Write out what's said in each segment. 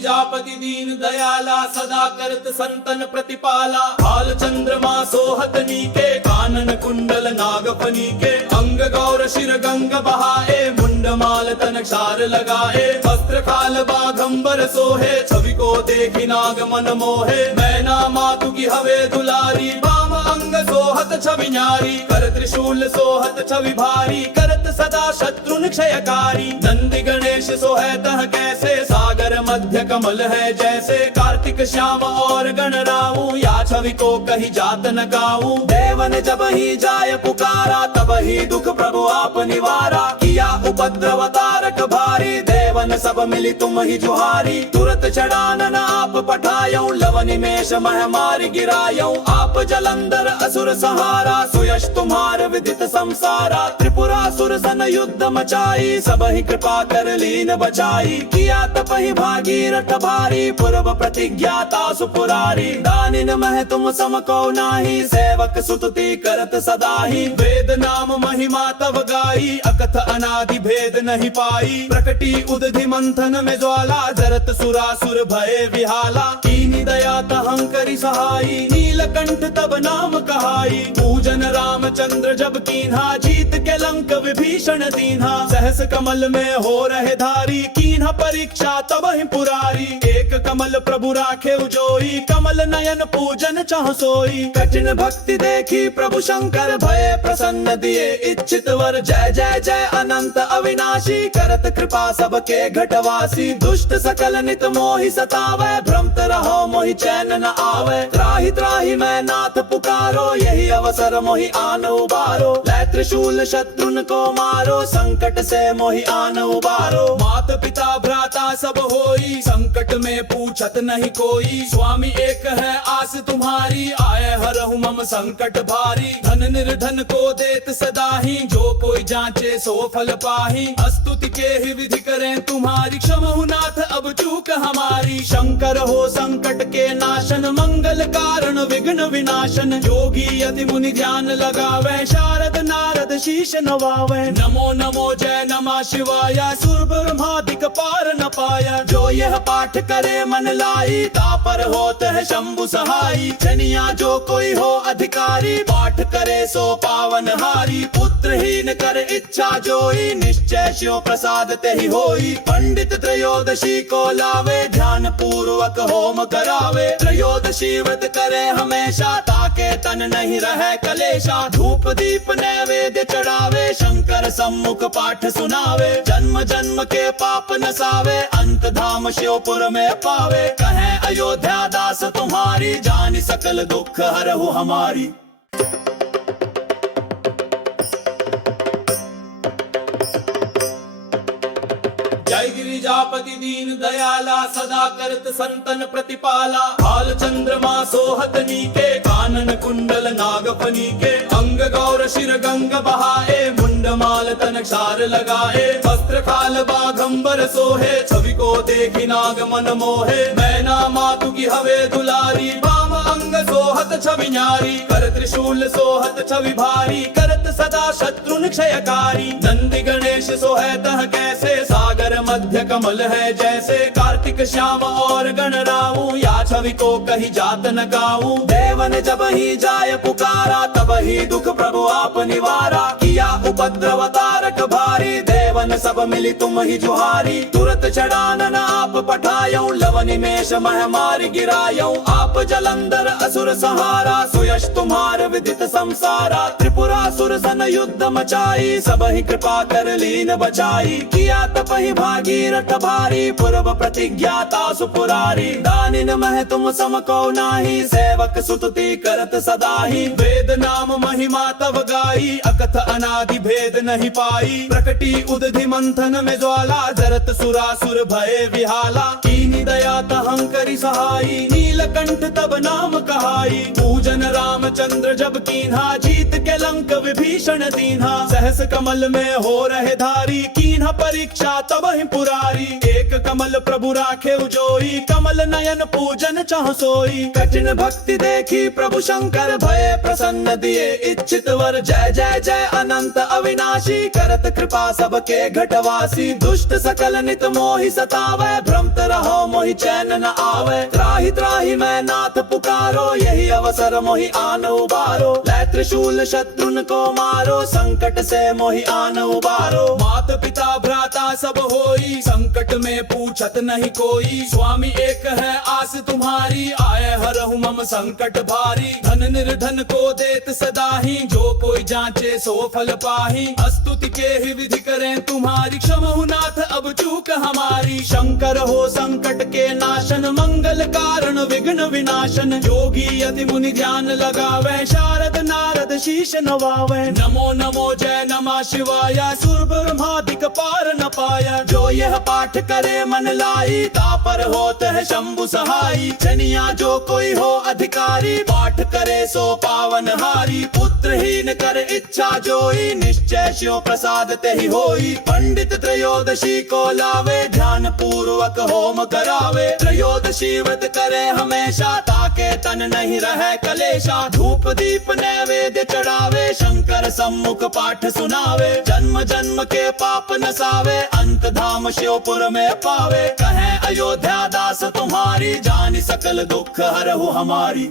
गिरिजापति दीन दयाला सदा करत संतन प्रतिपाला। हाल चंद्रमा सोहत नीके कानन कुंडल नागफनी के। अंग गौर शिर गंग बहाए मुंड माल तन क्षार लगाए। वस्त्र खाल बाघंबर सोहे छवि को देखी नाग मन मोहे। मैना मातु की हवे दुलारी बाम अंग सोहत छवि न्यारी। कर त्रिशूल सोहत छवि भारी करत सदा शत्रुन क्षयकारी। नंदी गणेश सोहे तह कैसे सागर मध्य कमल है जैसे। कार्तिक श्याम और गणराऊ या छवि को कही जात न गाऊं। देवन जब ही जाय पुकारा तब ही दुख प्रभु आप निवारा। किया उपद्रव तारक भारी देवन सब मिली तुम ही जुहारी। तुरत चढ़ानन आप पठायऊ लव निमेष मह मार गिरायऊ। आप जलंधर असुर सहारा सुयश तुम्हार विदित संसारा। त्रिपुरासुर सन युद्ध मचाई सब ही कृपा कर लीन बचाई। किया तप ही भागीरथ भारी पूर्व प्रतिज्ञाता सुपुरारी। दानिन मह तुम सम को नाही सेवक सुतुति करत सदा ही। वेद नाम महिमा तव गाई अकथ अनादि भेद नहीं पाई। प्रकटी उदधि मंथन में ज्वाला जरत सुरासुर भय विहाला। कीनी दया तहं करि सहाई नीलकंठ तब नाम कहाई। पूजन रामचंद्र जब कीन्हा जीत के लंक विभीषण दीन्हा। सहस कमल में हो रहे धारी कीन्हा परीक्षा तब ही पुरारी। एक कमल प्रभु राखे उजोई कमल नयन पूजन चाह सोई। कठिन भक्ति देखी प्रभु शंकर भय प्रसन्न दिए इच्छित वर। जय जय जय अनंत अविनाशी करत कृपा सबके घटवासी। दुष्ट सकल नित मोहि सतावै भ्रमत रहो मोहि चैन न आवे। त्राहि त्राहि मैं नाथ पुकारो यही अवसर मोहि आन उबारो। लै त्रिशूल शत्रुन को मारो संकट से मोहि आन उबारो। मात पिता भ्राता सब होई संकट में पूछत नहीं कोई। स्वामी एक है आस तुम्हारी आए हरहु मम संकट भारी। धन निर्धन को देत सदा ही जो कोई जांचे सो फल पाही। स्तुति के ही विधि करें तुम्हारी क्षमहु नाथ अब चूक हमारी। शंकर हो संकट के नाशन मंगल कारण विघ्न विनाशन। जोगी यति मुनि ध्यान लगावे शारद नारद शीश नवावे। नमो नमो जय नमः शिवाय सुर ब्रह्मादिक पार न पाया। जो यह पाठ करे मन लाई तापर होत है शंभु सहाई। जनिया जो कोई हो अधिकारी पाठ करे सो पावन हारी। पुत्रहीन कर इच्छा जोई निश्चय शिव प्रसाद ते ही होई। पंडित त्रयोदशी को लावे ध्यान पूर्वक होम करावे। त्रयोदशी व्रत करे हमेशा ताके तन नहीं रहे कलेशा। धूप दीप नैवेद्य चढ़ावे शंकर सम्मुख पाठ सुनावे। जन्म जन्म के पाप नसावे अंत धाम शिवपुर में पावे। कहे अयोध्या दास तुम्हारी जान सकल दुख हरहु हमारी। जय गिरिजापति दीन दयाला सदा करत संतन प्रतिपाला। हाल चंद्रमा सोहत नीके कानन कुंडल नागफनी के। अंग गौर शिर गंग बहाए मुंड माल तन क्षार लगाए। वस्त्र खाल बाघंबर सोहे छवि को देखी नाग मन मोहे। मैना मातु की हवे दुलारी बाम अंग सोहत छवि न्यारी। कर त्रिशूल सोहत छवि भारी करत सदा शत्रुन क्षयकारी। नंदी गणेश सोहे तह कैसे सागर मध्य कमल है जैसे। कार्तिक श्याम और गणराऊ या छवि को कही जात न गाऊं। देवन जब ही जाय पुकारा तब ही दुख प्रभु आप निवारा। किया उपद्रव तारक भारी देवन सब मिली तुम ही जुहारी। तुरत चढ़ानन आप पठायऊ लव निमेष मह मार गिरायऊ। आप जलंधर असुर सहारा सुयश तुम्हार विदित संसारा। त्रिपुरासुर सन युद्ध मचाई सब ही कृपा कर लीन बचाई। किया तप ही भागीरथ भारी पूर्व प्रतिज्ञाता सुपुरारी। दानिन मह तुम सम को नाही सेवक सुतुति करत सदा ही। वेद नाम महिमा तव गाई अकथ अनादि भेद नहीं पाई। प्रकटी उदधि मंथन में ज्वाला जरत सुरासुर भय विहाला। कीनी दया तहं करि सहाई नीलकंठ तब नाम कहाई। पूजन रामचंद्र जब कीन्हा जीत के लंक विभीषण दीन्हा। सहस कमल में हो रहे धारी, कीन्हा परीक्षा तब ही पुरारी। एक कमल प्रभु राखे उजोई, कमल नयन पूजन चाह सोई। कठिन भक्ति देखी प्रभु शंकर, भये प्रसन्न दिए इच्छित वर। जय जय जय अनंत अविनाशी, करत कृपा सबके घटवासी। दुष्ट सकल नित मोहि सतावै, भ्रमत रहो मोहि चैन न आवे। त्राहि त्राहि मैं नाथ पुकारो, यही अवसर मोहि आन उबारो। लै त्रिशूल शत्रुन को मारो, संकट से मोहि आन उबारो। मात पिता भ्राता सब होई, संकट में पूछत नहीं कोई। स्वामी एक है आस तुम्हारी, आए हरहु मम संकट भारी। धन निर्धन को देत सदाही, जो कोई जांचे सो फल पाही। स्तुति के ही विधि करें तुम्हारी, क्षमहु नाथ अब चूक हमारी। शंकर हो संकट के नाशन, मंगल कारण विघ्न विनाशन। जोगी अति मुनि ध्यान लगावे, शारद नारद शीश नवावे। नमो नमो जय नमः शिवाय, सुर ब्रह्मादिक पार न पाया। जो यह पाठ करे मन लाई, तापर होत है शंभु सहाई। जनिया जो कोई हो अधिकारी, पाठ करे सो पावन हारी। पुत्रहीन कर इच्छा जोई, निश्चय शिव प्रसाद ते ही होई। पंडित त्रयोदशी को लावे, ध्यान पूर्वक होम करावे। त्रयोदशी व्रत करे हमेशा, ताके तन नहीं रहे कलेशा। धूप दीप नैवेद्य चढ़ावे, शंकर सम्मुख पाठ सुनावे। जन्म जन्म के पाप नसावे, अंत धाम शिवपुर में पावे। कहे अयोध्या दास तुम्हारी, जानि सकल दुख हरहु हमारी।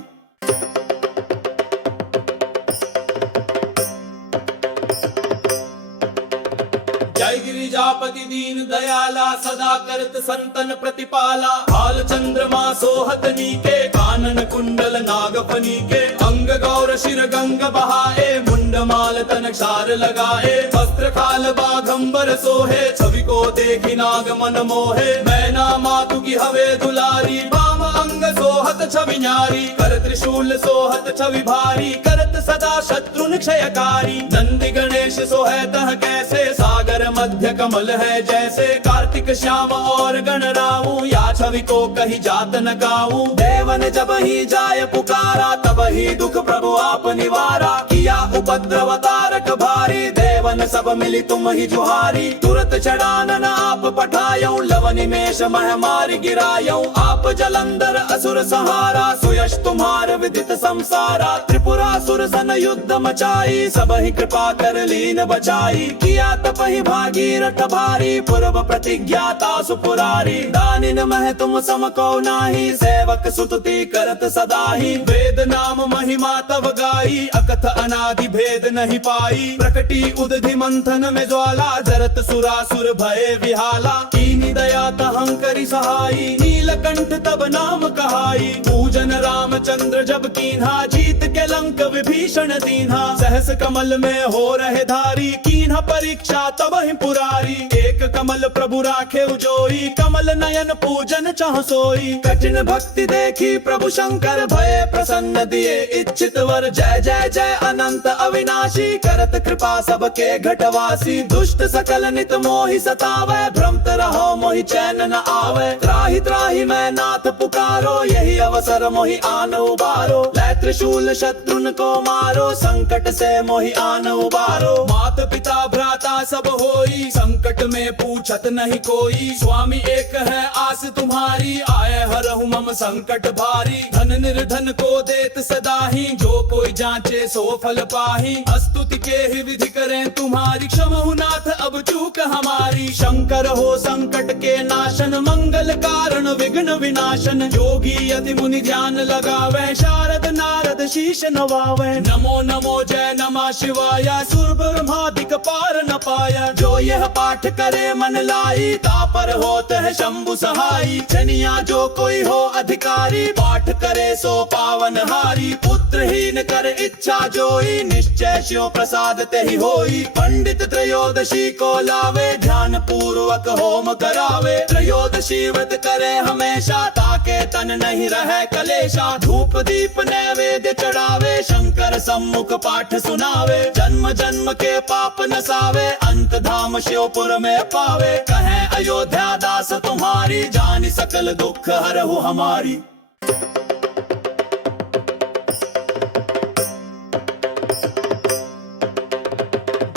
जय गिरिजापति दीन दयाला, सदा करत संतन प्रतिपाला। भाल चंद्रमा सोहत नीके, कानन कुंडल नागफनी के। अंग गौर शिर गंग बहाए, मुंड माल तन क्षार लगाए। वस्त्र खाल बाघंबर सोहे, छवि को देखी नाग मन मोहे। मैना मातु की हवे दुलारी, वाम अंग सोहत छवि न्यारी। कर त्रिशूल सोहत छवि भारी, करत सदा शत्रुन क्षयकारी। नंदी गणेश सोहे तह कैसे, सागर मध्य कमल है जैसे। कार्तिक श्याम और गणराऊ, या छवि को कही जात न गाऊं। देवन जब ही जाय पुकारा, तब ही दुख प्रभु आप निवारा। किया उपद्रव तारक भारी, देवन सब मिली तुम ही जुहारी। तुरत चढ़ानन आप पठायऊ, लवनिमेष मह मार गिरायऊ। आप जलंधर असुर सहारा, सुयश तुम्हार विदित संसारा। त्रिपुरासुर सन युद्ध मचाई, सब ही कृपा कर लीन बचाई। किया तप ही भागीरथ भारी, पूर्व प्रतिज्ञाता सुपुरारी। दानिन मह तुम सम को नाही, सेवक सुतुति करत सदाही। वेद नाम महिमा तब गाई, अकथ अनादि भेद नहीं पाई। प्रकटी उदधि मंथन में ज्वाला, जरत सुरासुर भये विहाला। कीनी दया तहं करि सहाई, नीलकंठ तब नाम कहाई। पूजन रामचंद्र जब कीन्हा, जीत के लंक विभीषण दीन्हा। सहस कमल में हो रहे धारी, कीन्हा परीक्षा तब ही पुरारी। एक कमल प्रभु राखे उजोई, कमल नयन पूजन चाह सोई। कठिन भक्ति देखी प्रभु शंकर, भये प्रसन्न दिए इच्छित वर। जय जय जय अनंत अविनाशी, करत कृपा सबके घटवासी। दुष्ट सकल नित मोहि सतावै, भ्रमत रहो मोहि चैन न आवे। त्राहि त्राहि मैं नाथ पुकारो, यही अवसर मोहि आन उबारो। लै त्रिशूल शत्रुन को मारो, संकट से मोहि आन उबारो। मात पिता भ्राता सब होई, संकट में पूछत नहीं कोई। स्वामी एक है आस तुम्हारी, आए हरहु मम संकट भारी। धन निर्धन को देत सदाही, जो कोई जांचे सो फल पाही। स्तुति के ही विधि करें तुम्हारी, क्षमहु नाथ अब चूक हमारी। शंकर हो संकट के नाशन, मंगल कारण विघ्न विनाशन। जोगी अति मुनि ध्यान लगावे, शारद नारद शीश नवावे। नमो नमो जय नमः शिवाय, सुर ब्रह्मादिक पार न पाया। जो यह पाठ करे मन लाई, तापर होत है शंभु सहाई। जनिया जो कोई हो अधिकारी, पाठ करे सो पावन हारी। पुत्रहीन कर इच्छा जोई, निश्चय शिव प्रसाद ते ही होई। पंडित त्रयोदशी को लावे, ध्यान पूर्वक होम करावे। त्रयोदशी व्रत करे हमेशा, ताके तन नहीं रहे कलेशा। धूप दीप नैवेद्य चढ़ावे, शंकर सम्मुख पाठ सुनावे। जन्म जन्म के पाप नसावे, अंत धाम शिवपुर में पावे। कहे अयोध्या दास तुम्हारी, जानि सकल दुख हरहु हमारी।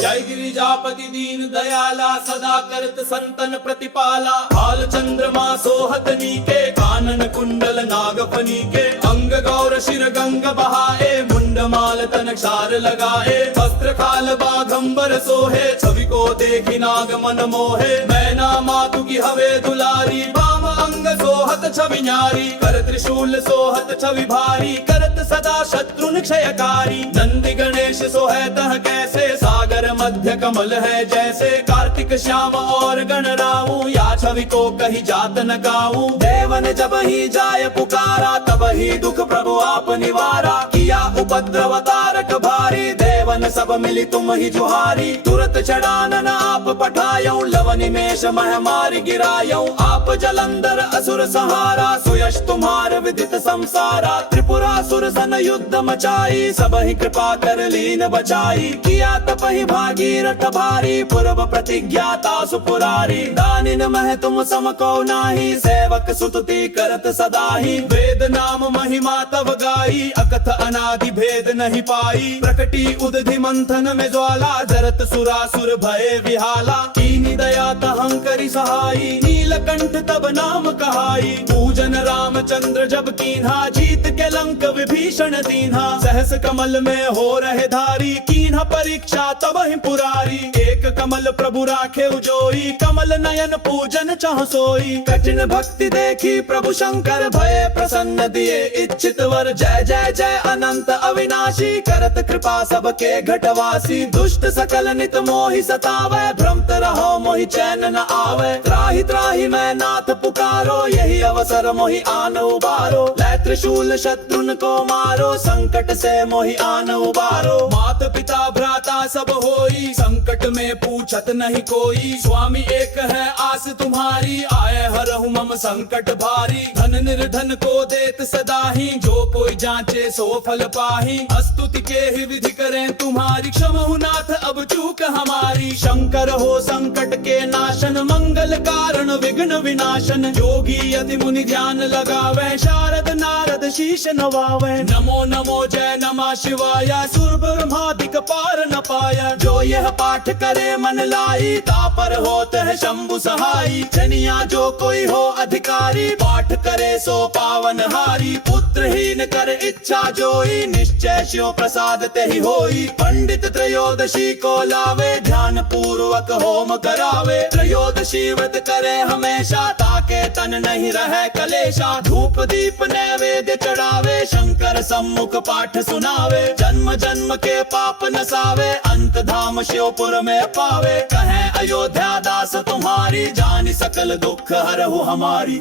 जय गिरिजापति दीन दयाला सदा करत संतन प्रतिपाला। भाल चंद्रमा सोहत नीके कानन कुंडल नागफनी के अंग गौर शिर गंग बहाए मुंड माल तन क्षार लगाए वस्त्र खाल बाघंबर सोहे छवि को देखी नाग मन मोहे मैना मातु की हवे दुलारी वाम अंग सोहत छवि न्यारी कर त्रिशूल सोहत छवि भारी करत सदा शत्रुन क्षयकारी नंदी गणेश सोहे तह कैसे सागर मध्य कमल है जैसे कार्तिक श्याम और गणराऊ या छवि को कही जात न गाऊं देवन जब ही जाय पुकारा तब ही दुख प्रभु आप निवारा किया उपद्रव तारक भारी देवन सब मिली तुम ही जुहारी तुरत चढ़ानन आप पठायो लव निमेष मह मार गिरायो आप जलंधर असुर सहारा सुयश तुम्हार विदित संसारा त्रिपुरासुर सन युद्ध मचाई सब ही कृपा कर लीन बचाई किया तप ही भागीरथ भारी पूर्व प्रतिज्ञाता सुपुरारी दानिन मह तुम सम को नाही सेवक सुतुति करत सदा ही वेद नाम महिमा तव गाई अकथ अनादि भेद नहीं पाई प्रकटी उदधि मंथन में ज्वाला जरत सुरासुर भय विहाला कीनी दया तहं करि सहाई नीलकंठ तब नाम कहाई पूजन रामचंद्र जब कीन्हा जीत के लंक विभीषण दीन्हा सहस कमल में हो रहे धारी कीन्हा परीक्षा तब ही पुरारी एक कमल प्रभु राखे उजोई कमल नयन पूजन चाह सोई कठिन भक्ति देखी प्रभु शंकर भय प्रसन्न दिए इच्छित वर जय जय जय अनंत अविनाशी करत कृपा सबके घटवासी दुष्ट सकल नित मोहि सतावे भ्रमत रहो मोहि चैन न आवे त्राहि त्राहि मैं नाथ पुकारो यही अवसर मोहि आन उबारो लै त्रिशूल शत्रुन को मारो संकट से मोहि आन उबारो मात पिता भ्राता सब होई संकट में पूछत नहीं कोई स्वामी एक है आस तुम्हारी आए हरहु मम संकट भारी धन निर्धन को देत सदा ही जो कोई जांचे सो फल पाही स्तुति के ही विधि करें तुम्हारी क्षमहु नाथ अब चूक हमारी शंकर हो संकट के नाशन मंगल कारण विघ्न विनाशन जोगी यति मुनि ध्यान लगावे शारद नारद शीश नवावे नमो नमो जय नमः शिवाय सुर ब्रह्मादिक पार न पाया जो यह पाठ करे मन लाई तापर होत है शंभु सहाई जनिया जो कोई हो अधिकारी पाठ करे सो पावन हारी पुत्रहीन कर इच्छा जोई निश्चय शिव प्रसाद ते ही होई पंडित त्रयोदशी को लावे ध्यान पूर्वक होम करावे त्रयोदशी व्रत करे हमेशा ताके तन नहीं रहे कलेशा धूप दीप नैवेद्य चढ़ावे शंकर सम्मुख पाठ सुनावे जन्म जन्म के पाप नसावे अंत धाम शिवपुर में पावे कहे अयोध्या दास तुम्हारी जान सकल दुख हरहु हमारी।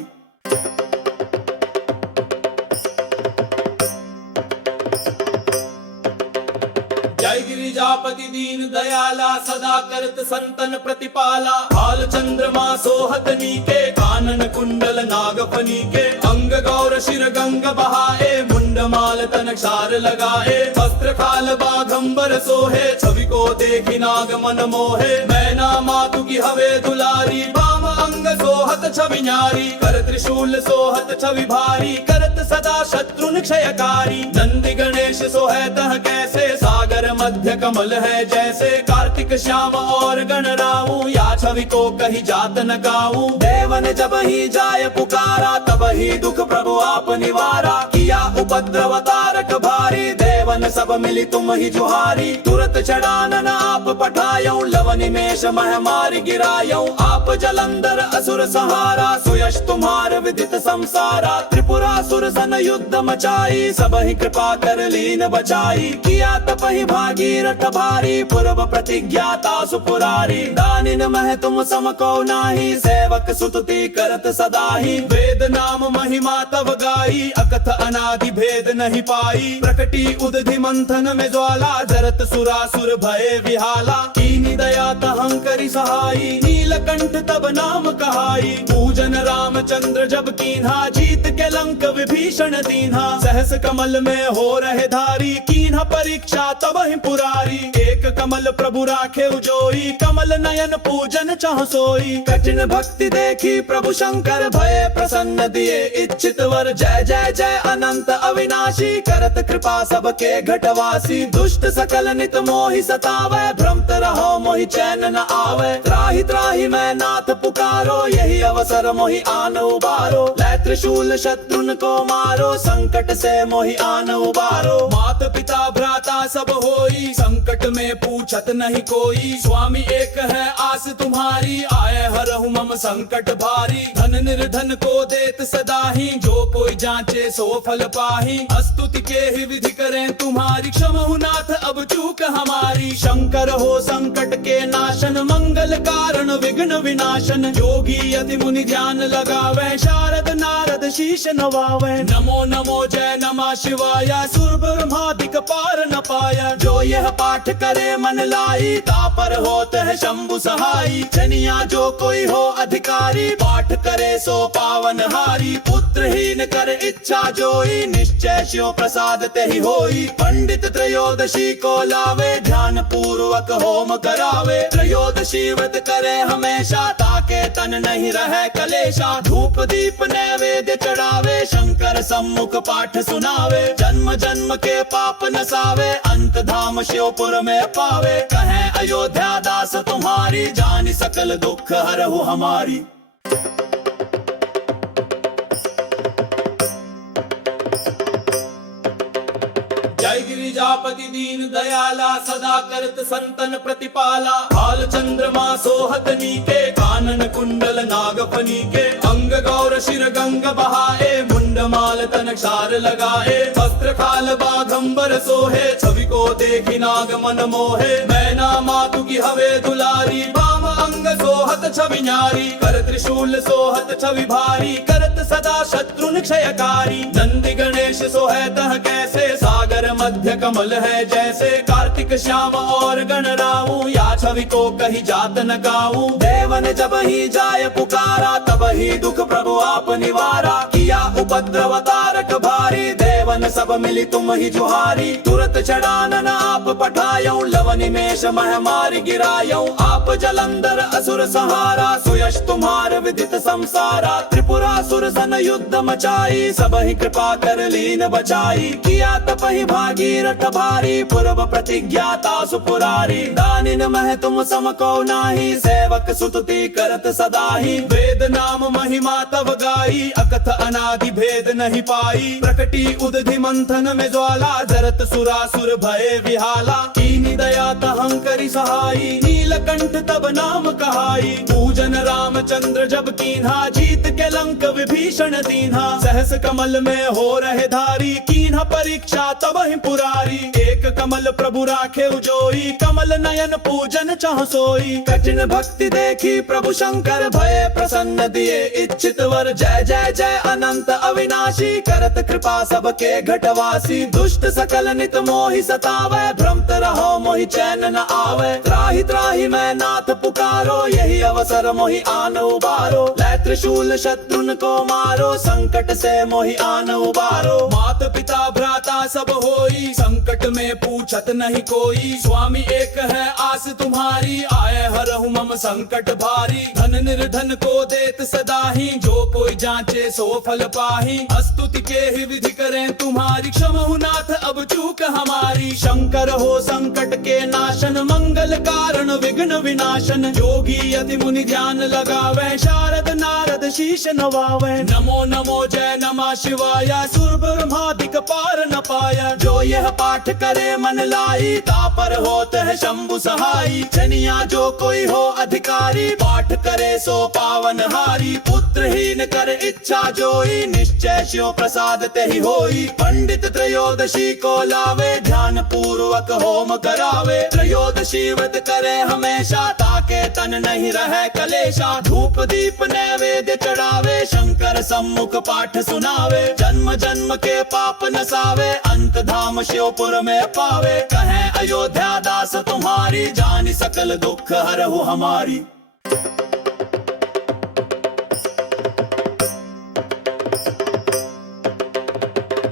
जय गिरिजापति दीन दयाला सदा करत संतन प्रतिपाला भाल चंद्रमा सोहत नीके कानन कुंडल नागफनी के अंग गौर शिर गंग बहाए मुंड माल तन क्षार लगाए वस्त्र खाल बाघंबर सोहे छवि को देखी नाग मन मोहे मैना मातु की हवे दुलारी वाम अंग सोहत छवि न्यारी कर त्रिशूल सोहत छवि भारी करत सदा शत्रुन क्षयकारी नंदी गणेश सोहे तह कैसे सागर मध्य कमल है जैसे कार्तिक श्याम और गणराऊ या छवि को कही जात न गाऊं देवन जब ही जाय पुकारा तब ही दुख प्रभु आप निवारा किया उपद्रव तारक भारी देवन सब मिली तुम ही जुहारी तुरत चढ़ानन आप पठायो लव निमेष मह मार गिरायो आप जलंधर असुर सहारा सुयश तुम्हार विदित संसारा त्रिपुरासुर सन युद्ध मचाई सब ही कृपा कर लीन बचाई किया तप ही भागीरथ भारी पूर्व प्रतिज्ञाता सुपुरारी दानिन मह तुम सम को नाही सेवक सुतुति करत सदा ही वेद नाम महिमा तव गाई अकथ अनादि भेद नहीं पाई प्रकटी उदधि मंथन में ज्वाला जरत सुरासुर भय विहाला कीनी दया तहं करि सहाई नीलकंठ तब नाम कहाई पूजन रामचंद्र जब कीन्हा जीत के लंक विभीषण दीन्हा सहस कमल में हो रहे धारी कीन्हा परीक्षा तब ही पुरारी एक कमल प्रभु राखे उजोई कमल नयन पूजन चाह सोई कठिन भक्ति देखी प्रभु शंकर भय प्रसन्न दिए इच्छित वर जय जय जय अनंत अविनाशी करत कृपा सबके घटवासी दुष्ट सकल नित मोहि सतावे भ्रमत रहो मोहि चैन न आवे। त्राहि त्राहि मैं नाथ पुकारो, यही अवसर मोहि आन उबारो। लै त्रिशूल शत्रुन को मारो, संकट से मोहि आन उबारो। मात पिता भ्राता सब होई, संकट में पूछत नहीं कोई। स्वामी एक है आस तुम्हारी, आए हरहु मम संकट भारी। धन निर्धन को देत सदाही, जो कोई जांचे सो फल पाही। स्तुति के ही विधि करें तुम्हारी, क्षमहु नाथ अब चूक हमारी। शंकर हो संकट के नाशन, मंगल कारण विघ्न विनाशन। जोगी यति मुनि ध्यान लगावे, शारद नारद शीश नवावे। नमो नमो जय नमः शिवाय, सुर ब्रह्मादिक पार न पाया। जो यह पाठ करे मन लाई, तापर होत है शंभु सहाई। जनिया जो कोई हो अधिकारी, पाठ करे सो पावन हारी। पुत्रहीन कर इच्छा जोई, निश्चय शिव प्रसाद ते ही होई। पंडित त्रयोदशी को लावे, ध्यान पूर्वक होम करावे। त्रयोदशी व्रत करे हमेशा, ताके तन नहीं रहे कलेशा। धूप दीप नैवेद्य चढ़ावे, शंकर सम्मुख पाठ सुनावे। जन्म जन्म के पाप नसावे, अंत धाम शिवपुर में पावे। कहे अयोध्या दास तुम्हारी, जान सकल दुख हरहु हमारी। जय गिरिजापति दीन दयाला, सदा करत संतन प्रतिपाला। हाल चंद्रमा सोहत नीके, कानन कुंडल नागफनी के। अंग गौर शिर गंग बहाए, मुंड माल तन क्षार लगाए। वस्त्र खाल बाघंबर सोहे, छवि को देखी नाग मन मोहे। मैना मातु की हवे दुलारी, वाम अंग सोहत छवि न्यारी। कर त्रिशूल सोहत छवि भारी, करत सदा शत्रुन क्षयकारी। नंदी गणेश सोहे तह कैसे, सागर मध्य कमल है जैसे। कार्तिक श्याम और गणराऊ, या छवि को कही जात न गाऊं। देवन जब ही जाय पुकारा, तब ही दुख प्रभु आप निवारा। किया उपद्रव तारक भारी, देवन सब मिली तुम ही जुहारी। तुरत चढ़ानन आप पठायऊ, लव निमेष मह मार गिरायऊ। आप जलंधर असुर सहारा, सुयश तुम्हार विदित संसारा। त्रिपुरासुर सन युद्ध मचाई, सब ही कृपा कर लीन बचाई। किया तप ही भागीरथ भारी, पूर्व प्रतिज्ञाता सुपुरारी। दानिन मह तुम सम को नाही, सेवक सुतुति करत सदाही। वेद नाम महिमा तब गाई, अकथ अनादि भेद नहीं पाई। प्रकटी उदधि मंथन में ज्वाला, जरत सुरासुर भय विहाला। कीनी दया तहं करि सहाई, नीलकंठ तब नाम कहाई। पूजन रामचंद्र जब कीन्हा, जीत के लंक विभीषण दीन्हा। सहस कमल में हो रहे धारी, कीन्हा परीक्षा तब ही पुरारी। एक कमल प्रभु राखे उजोई, कमल नयन पूजन चाह सोई। कठिन भक्ति देखी प्रभु शंकर, भय प्रसन्न दिए इच्छित वर। जय जय जय अनंत अविनाशी, करत कृपा सबके घटवासी। दुष्ट सकल नित मोहि सतावे, भ्रमत रहो मोहि चैन न आवे। त्राहि त्राहि मैं नाथ पुकारो, यही अवसर मोहि आन उबारो। लै त्रिशूल शत्रुन को मारो, संकट से मोहि आन उबारो। मात पिता भ्राता सब होई, संकट में पूछत नहीं कोई। स्वामी एक है आस तुम्हारी, आए हरहु मम संकट भारी। धन निर्धन को देत सदाही, जो कोई जांचे सो फल पाही। स्तुति के ही विधि करें तुम्हारी, क्षमहु नाथ अब चूक हमारी। शंकर हो संकट के नाशन, मंगल कारण विघ्न विनाशन। जोगी यति मुनि ध्यान लगावे, शारद नारद शीश नवावे। नमो नमो जय नमः शिवाय, सुर ब्रह्मादिक पार न पाया। जो यह पाठ करे मन लाई, तापर होत है शंभु सहाई। जनिया जो कोई हो अधिकारी, पाठ करे सो पावन हारी। पुत्रहीन कर इच्छा जोई, निश्चय शिव प्रसाद ते ही होई। पंडित त्रयोदशी को लावे, ध्यान पूर्वक होम करावे। त्रयोदशी व्रत करे हमेशा, ताके तन नहीं रहे कलेशा। धूप दीप नैवेद्य चढ़ावे, शंकर सम्मुख पाठ सुनावे। जन्म जन्म के पाप नसावे, अंत धाम शिवपुर में पावे। कहे अयोध्या दास तुम्हारी, जान सकल दुख हरहु हमारी।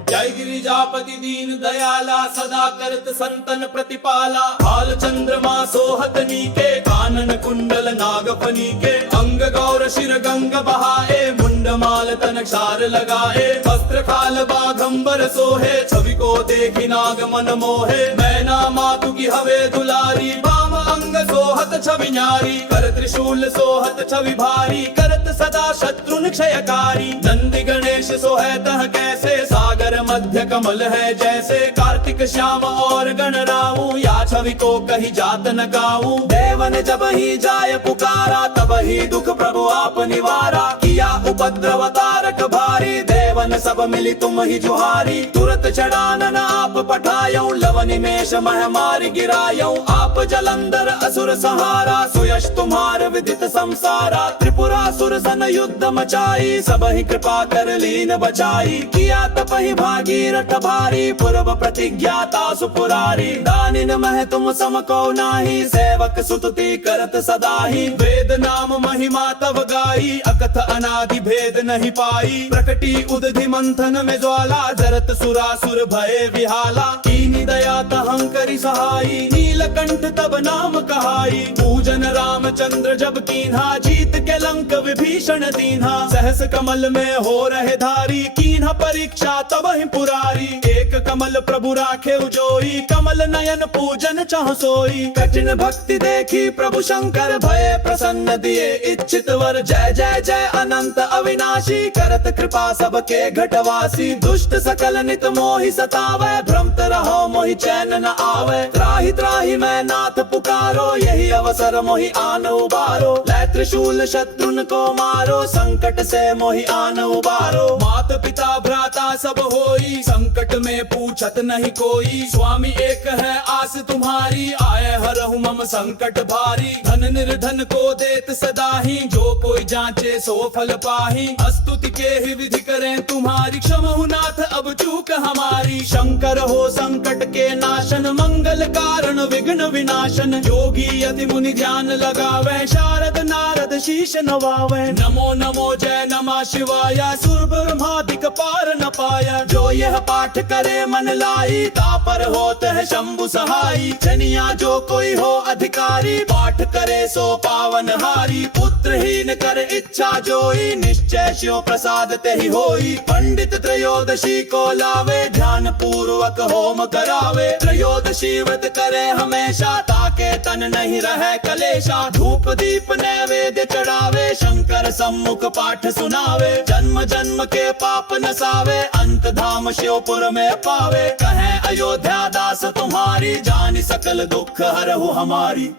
जय गिरिजापति दीन दयाला, सदा करत संतन प्रतिपाला। हाल चंद्रमा सोहत नीके, कानन कुंडल नागफनी के। अंग गौर शिर गंग बहाए, मुंड माल तन क्षार लगाए। वस्त्र खाल बाघंबर सोहे, छवि को देखी नाग मन मोहे। मैना मातु की हवे दुलारी, वाम अंग सोहत छवि न्यारी, कर त्रिशूल सोहत छवि भारी, करत सदा शत्रुन क्षयकारी। नंदी गणेश सोहतः कैसे, सागर मध्य कमल है जैसे। कार्तिक श्याम और गणराऊ, या छवि को कही जात न गाऊं। देवन जब ही जाय पुकारा, तब ही दुख प्रभु आप निवारा। किया उपद्रव तारक भारी, देवन सब मिली तुम ही जुहारी। तुरत चढ़ानन आप पठायऊ, लव निमेष मह मार गिरायऊ। आप जलंधर असुर सहारा, सुयश तुम्हार विदित संसारा। त्रिपुरासुर सन युद्ध मचाई, सब ही कृपा कर लीन बचाई। किया तप ही भागीरथ भारी, पूर्व प्रतिज्ञाता सुपुरारी। दानिन मह तुम सम को नाही, सेवक सुतुति करत सदा ही। वेद नाम महिमा तब गाई, अकथ अनादि भेद नहीं पाई। प्रकटी उदधि मंथन में ज्वाला, जरत सुरासुर भय विहाला। कीनी दया तहं करि सहाई, नीलकंठ तब नाम कहाई। पूजन रामचंद्र जब कीन्हा, जीत के लंक विभीषण दीन्हा। सहस कमल में हो रहे धारी, कीन्हा परीक्षा तब ही पुरारी। एक कमल प्रभु राखे उजोई, कमल नयन पूजन चाह सोई। कठिन भक्ति देखी प्रभु शंकर, भय प्रसन्न दिए इच्छित वर। जय जय जय अनंत अविनाशी, करत कृपा सबके घटवासी। दुष्ट सकल नित मोहि सतावै, भ्रमत रहो मोहि चैन न आवे। त्राहि त्राहि मैं नाथ पुकारो, यही अवसर मोहि आन उबारो। लै त्रिशूल शत्रुन को मारो, संकट से मोहि आन उबारो। मात पिता भ्राता सब होई, संकट में पूछत नहीं कोई। स्वामी एक है आस तुम्हारी, आए हरहु मम संकट भारी। धन निर्धन को देत सदा ही, जो कोई जांचे सो फल पाही। स्तुति के ही विधि करें तुम्हारी, क्षमहु नाथ अब चूक हमारी। शंकर हो संकट के नाशन, मंगल कारण विघ्न विनाशन। जोगी यति मुनि ध्यान लगावे, शारद नारद शीश नवावे। नमो नमो जय नमः शिवाय, सुर ब्रह्मादिक पार न पाया। जो यह पाठ करे मन लाई, तापर होत है शंभु सहाई। जनिया जो कोई हो अधिकारी, पाठ करे सो पावन हारी। पुत्रहीन कर इच्छा जोई, निश्चय शिव प्रसाद ते ही होई। पंडित त्रयोदशी को लावे, ध्यान पूर्वक होम करावे। त्रयोदशी व्रत करे हमेशा, ताके तन नहीं रहे कलेशा। धूप दीप नैवेद्य चढ़ावे, शंकर सम्मुख पाठ सुनावे। जन्म जन्म के पाप नसावे, अंत धाम शिवपुर में पावे। कहे अयोध्या दास तुम्हारी, जान सकल दुख हरहु हमारी।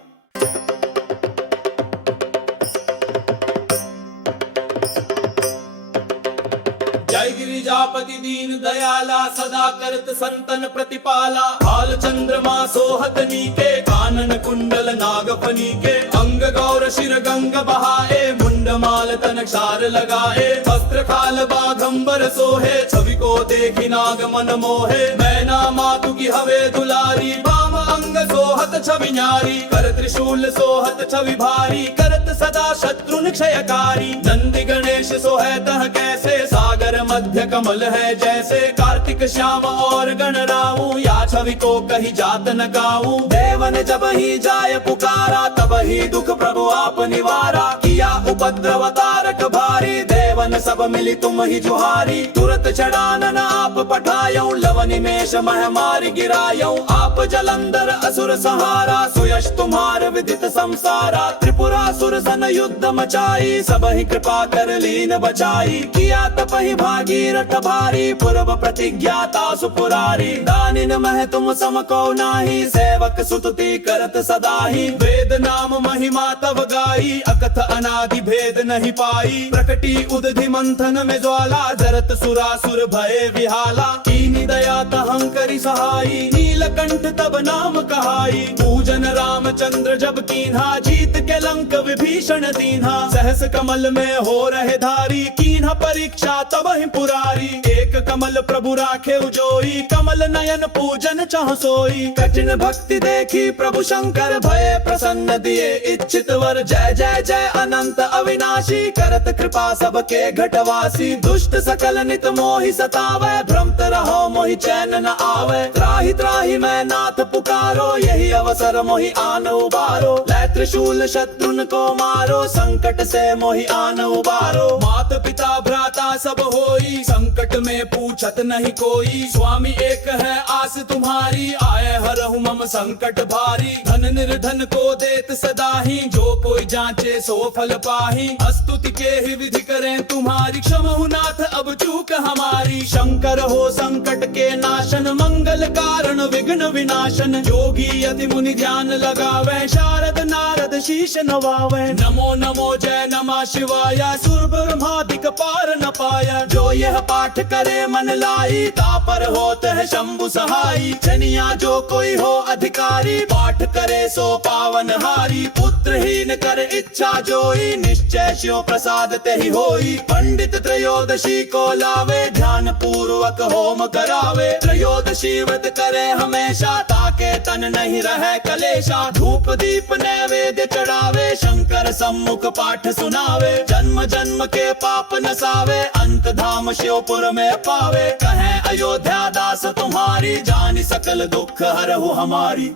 जय गिरिजापति दीन दयाला, सदा करत संतन प्रतिपाला। भाल चंद्रमा सोहत नीके, कानन कुंडल नागफनी के। अंग गौर शिर गंग बहाए, मुंड माल तन क्षार लगाए। वस्त्र खाल बाघंबर सोहे, छवि को देखी नाग मन मोहे। मैना मातु की हवे दुलारी, वाम अंग सोहत छवि न्यारी। कर त्रिशूल सोहत छवि भारी, करत सदा शत्रुन क्षयकारी। नंदी गणेश सोहतः कैसे, सागर मध्य कमल है जैसे। कार्तिक श्याम और गणराऊ, या छवि को कही जात न गाऊं। देवन जब ही जाय पुकारा, तब ही दुख प्रभु आप निवारा। किया उपद्रव तारक भारी, देवन सब मिली तुम ही जुहारी। तुरत चढ़ानन आप पठायऊ, लव निमेष मह मार गिरायऊ। आप जलंधर असुर सहारा, सुयश तुम्हार विदित संसारा। त्रिपुरासुर सन युद्ध मचाई, सब ही कृपा कर लीन बचाई। किया तप ही भागीरथ भारी, पूर्व प्रतिज्ञाता सुपुरारी। दानिन मह तुम सम को नाही, सेवक सुतुति करत सदा ही। वेद नाम महिमा तब गाई, अकथ अनादि भेद नहीं पाई। प्रकटी उदधि मंथन में ज्वाला, जरत सुरासुर भय विहाला। कीनी दया तहं करि सहाई, नीलकंठ तब नाम कहाई। पूजन रामचंद्र जब कीन्हा, जीत के लंक विभीषण दीन्हा। सहस कमल में हो रहे धारी, कीन्हा परीक्षा तब ही पुरारी। एक कमल प्रभु राखे उजोई, कमल नयन पूजन चाह सोई। कठिन भक्ति देखी प्रभु शंकर, भय प्रसन्न दिए इच्छित वर। जय जय जय अनंत अविनाशी, करत कृपा सबके घटवासी। दुष्ट सकल नित मोहि सतावै, भ्रमत रहो मोहि चैन न आवे। त्राहि त्राहि मैं नाथ पुकारो, यही अवसर मोहि आन उबारो। लै त्रिशूल शत्रुन को मारो, संकट से मोहि आन उबारो। मात पिता भ्राता सब होई, संकट में पूछत नहीं कोई। स्वामी एक है आस तुम्हारी, आए हरहु मम संकट भारी। धन निर्धन को देत सदाही, जो कोई जांचे सो फल पाही। स्तुति के ही विधि करें तुम्हारी, क्षमहु नाथ अब चूक हमारी। शंकर हो संकट के नाशन, मंगल कारण विघ्न विनाशन। जोगी यति मुनि ध्यान लगावे, शारद नारद शीश नवावे। नमो नमो जय नमः शिवाय, सुर ब्रह्मादिक पार न पाया। जो यह पाठ करे मन लाई, तापर होत है शंभु सहाई। जनिया जो कोई हो अधिकारी, पाठ करे सो पावन हारी। पुत्रहीन कर इच्छा जोई, निश्चय शिव प्रसाद ते ही होई। पंडित त्रयोदशी को लावे, ध्यान पूर्वक होम करावे। त्रयोदशी व्रत करे हमेशा, ताके तन नहीं रहे कलेशा। धूप दीप नैवेद्य चढ़ावे, शंकर सम्मुख पाठ सुनावे। जन्म जन्म के पाप नसावे, अंत धाम शिवपुर में पावे। कहे अयोध्या दास तुम्हारी, जानि सकल दुख हरहु हमारी।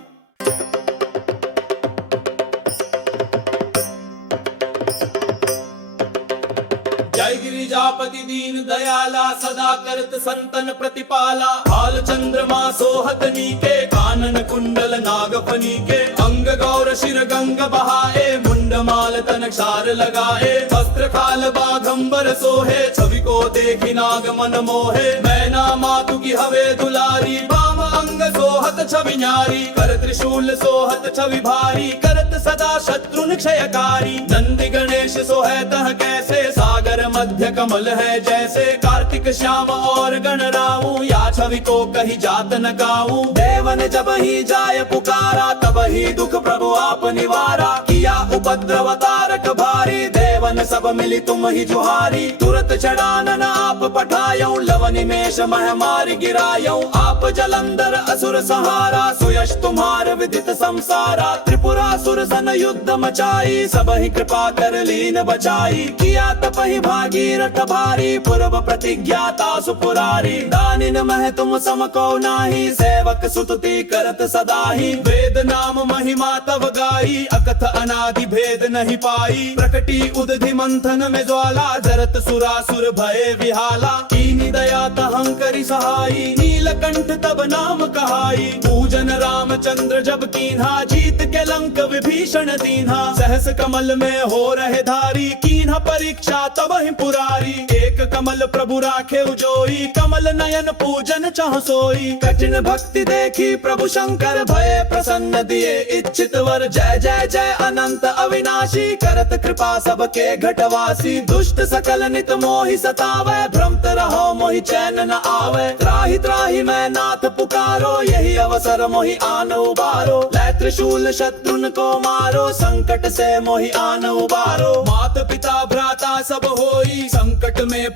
जय गिरिजापति दीन दयाला, सदा करत संतन प्रतिपाला। हाल चंद्रमा सोहत नीके, कानन कुंडल नागफनी के। अंग गौर शिर गंग बहाए, मुंड माल तन क्षार लगाए। वस्त्र खाल बाघंबर सोहे, छवि को देखी नाग मन मोहे। मैना मातु की हवे दुलारी, वाम अंग सोहत छवि न्यारी। कर त्रिशूल सोहत छवि भारी, करत सदा शत्रुन क्षयकारी। नंदी गणेश सोहे तह कैसे, सागर मध्य कमल है जैसे। कार्तिक श्याम और गणराऊ, या छवि को कहीं जात न गाऊं। देवन जब ही जाय पुकारा, तब ही दुख प्रभु आप निवारा। किया उपद्रव तारक भारी, देवन सब मिली तुम ही जुहारी। तुरत चढ़ानन आप पठायऊ, लव निमेष मह मार गिरायऊ। आप जलंधर असुर सहारा, सुयश तुम्हार विदित संसारा। त्रिपुरासुर सन युद्ध मचाई, सब ही कृपा कर लीन बचाई। किया तप ही भागीरथ भारी, पूर्व प्रतिज्ञाता सुपुरारी। दानिन मह तुम सम को नाही, सेवक सुतुति करत सदाही। वेद नाम महिमा तव गाई, अकथ अनादि भेद नहीं पाई। प्रकटी उदधि मंथन में ज्वाला, जरत सुरासुर भय विहाला। कीनी दया तहं करि सहाई, नीलकंठ तब नाम कहाई। पूजन रामचंद्र जब कीन्हा, जीत के लंक विभीषण दीन्हा। सहस कमल में हो रहे धारी, कीन्हा परीक्षा तब ही पुरारी। एक कमल प्रभु राखे उजोई, कमल नयन पूजन चाह सोई। कठिन भक्ति देखी प्रभु शंकर, भय प्रसन्न दिए इच्छित वर। जय जय जय अनंत अविनाशी, करत कृपा सबके घटवासी। दुष्ट सकल नित मोहि सतावे, भ्रमत रहो मोहि चैन न आवे। त्राहि त्राहि मैं नाथ पुकारो, यही अवसर मोहि आन उबारो। लै त्रिशूल शत्रुन को मारो, संकट से मोहि आन उबारो। मात पिता भ्राता सब होई, संकट में